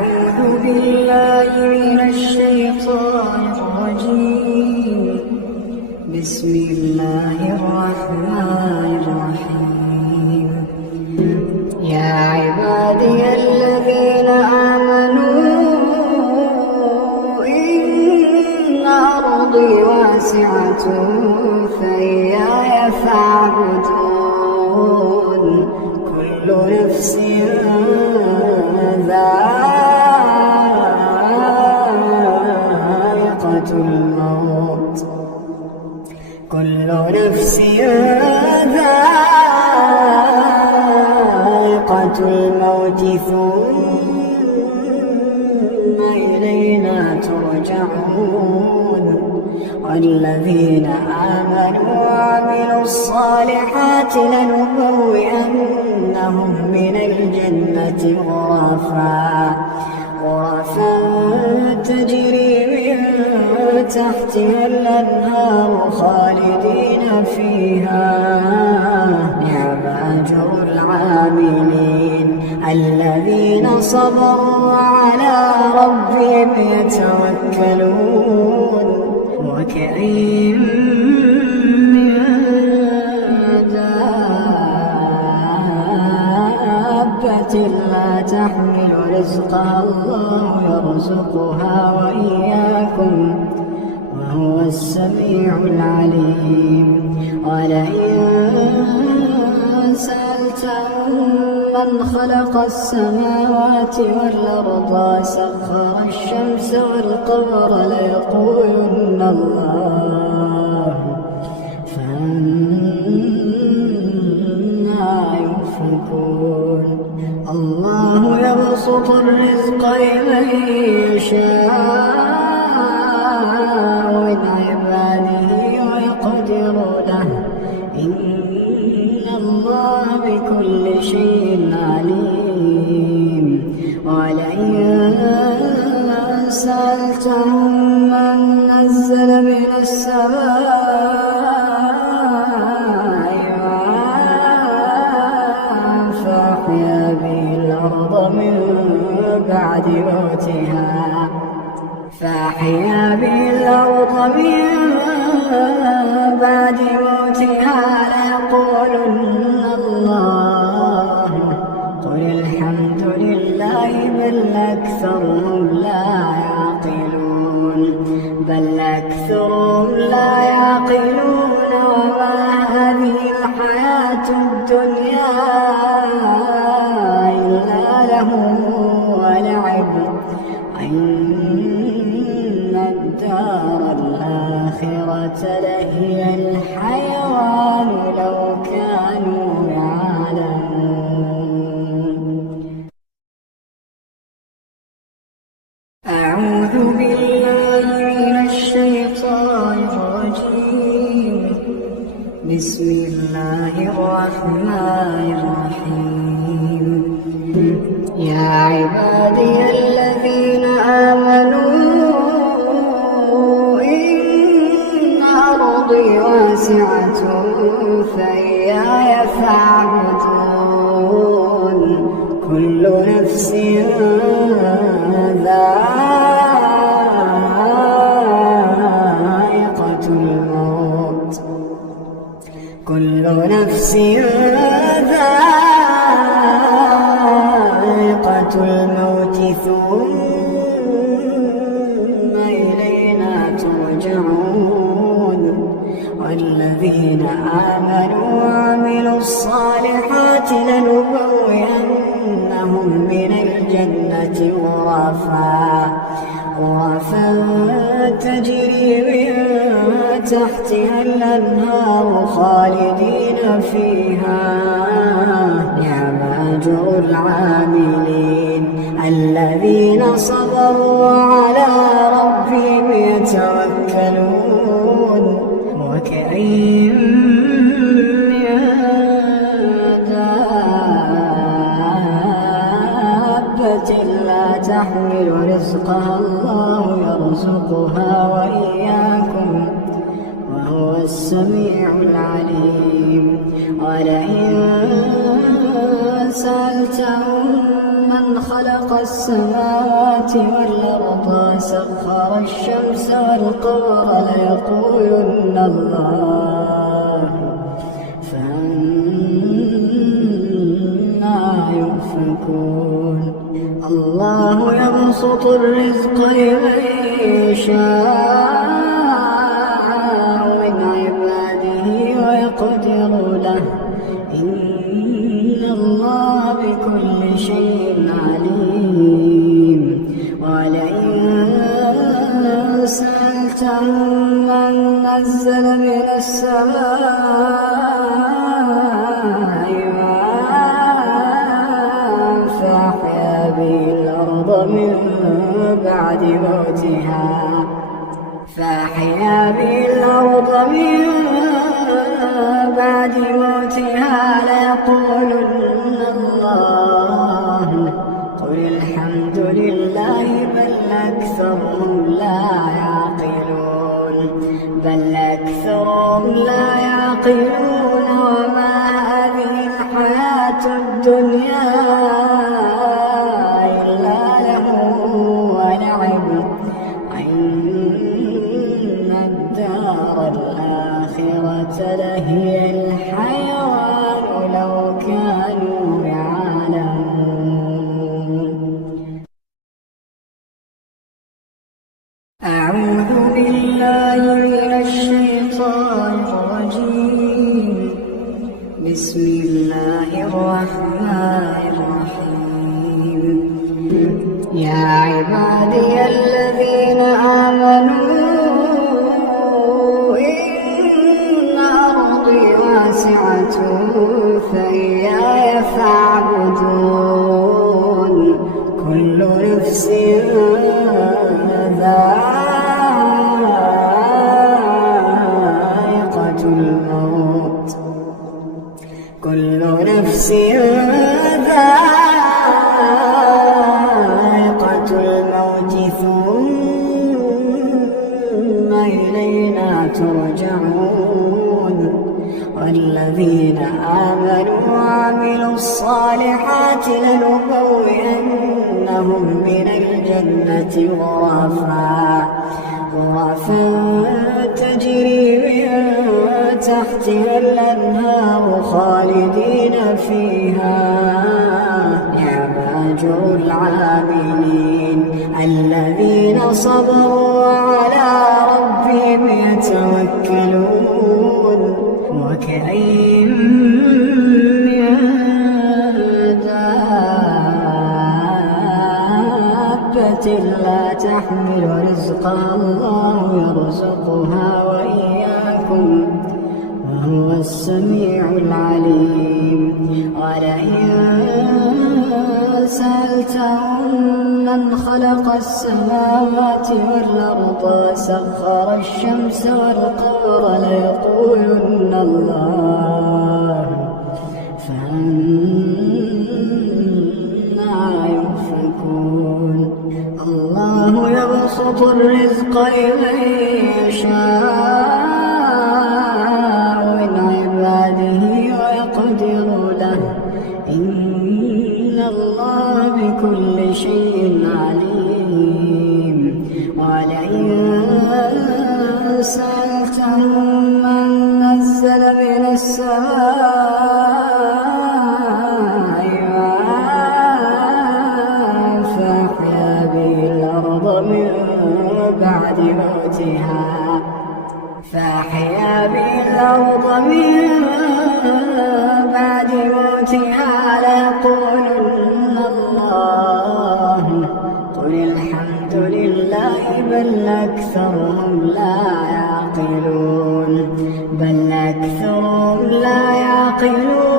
أعوذ بالله من الشيطان الرجيم. بسم الله الرحمن الرحيم. يا عبادي الذين آمنوا إن أرضي واسعة فإياي فاعبدون. كل نفس ذائقة الموت. كل نفس ذائقة الموت ثم إلينا ترجعون. والذين آمنوا وعملوا الصالحات لنبوئنهم من الجنة غرفا تجري من تحتها الأنهار خالدين فيها. نعم أجر العاملين الذين صبروا وعلى ربهم يتوكلون. وكأين من دابة لا تحمل رزقها الله يرزقها وإياكم وهو السميع العليم. ولئن سألتهم من خلق السماوات والأرض وسخر الشمس والقمر ليقولن الله فأنى يؤفكون. الله يبسط الرزق لمن يشاء من عباده ويقدر له إن الله بكل شيء عليم. ولئن سألتهم من نزل من السماء فأحيا به الأرض من بعد موتها ليقولن الله. قل الحمد لله بل أكثرهم لا يعقلون. وما هذه الحياة الدنيا إلا لهو ولعب وإن الدار الآخرة لهي الحيوان لو كانوا يعلمون. أعوذ بالله من الشيطان الرجيم. بسم الله الرحمن الرحيم. يا عبادي الذين آمنوا إن أرضي واسعة فإياي فاعبدون. كل نفس ذائقة الموت. كل نفس ذائقة الموت ثم إلينا ترجعون. والذين آمنوا وعملوا الصالحات لنبوئنهم من الجنة غرفا تجري من تحتها الأنهار خالدين فيها. نعم أجر العاملين الذين صبروا وعلى ربهم يتوكلون. وكأين من دابة لا تحمل رزقها الله يرزقها وإياكم وهو وهو السميع العليم. ولئن سألتهم من خلق السماوات والأرض وسخر الشمس والقمر ليقولن الله، فأنى يؤفكون. الله يبسط الرزق لمن يشاء من عباده ويقدر له، إن الله بكل شيء عليم. ولئن سألتهم من نزل من السماء ماء فأحيا به الأرض من بعد موتها ليقولن الله، قل الحمد لله بل أكثرهم لا يعقلون. وما هذه الحياة الدنيا إلا لهو ولعب، وإن الدار الآخرة لهي الحيوان لو كانوا يعلمون. أعوذ بالله من الشيطان الرجيم. بسم الله الرحمن الرحيم. يا عبادي الذين آمنوا إن أرضي واسعة فإياي فاعبدون. كل نفس ذائقة الموت، كل نفس ذائقة الموت ثم إلينا ترجعون. والذين آمنوا وعملوا الصالحات لنبوئنهم من الجنة غرفا تجري من تحتها الأنهار خالدين فيها. نعم أجر العاملين الذين صبروا وعلى ربهم يتوكلون. وكأين من دابة لا تحمل رزقها الله يرزقها وإياكم وهو السميع العليم. ولئن سألتهم من خلق السماوات والأرض وسخر الشمس والقمر ليقولن الله، فأنى يؤفكون. الله يبسط الرزق لمن يشاء من عباده ويقدر له، إن الله بكل شيء عليم. ولئن سألتهم من نزل من السماء ماء فأحيا به الأرض من بعد موتها ليقولن الله، قل الحمد لله بل أكثرهم لا يعقلون.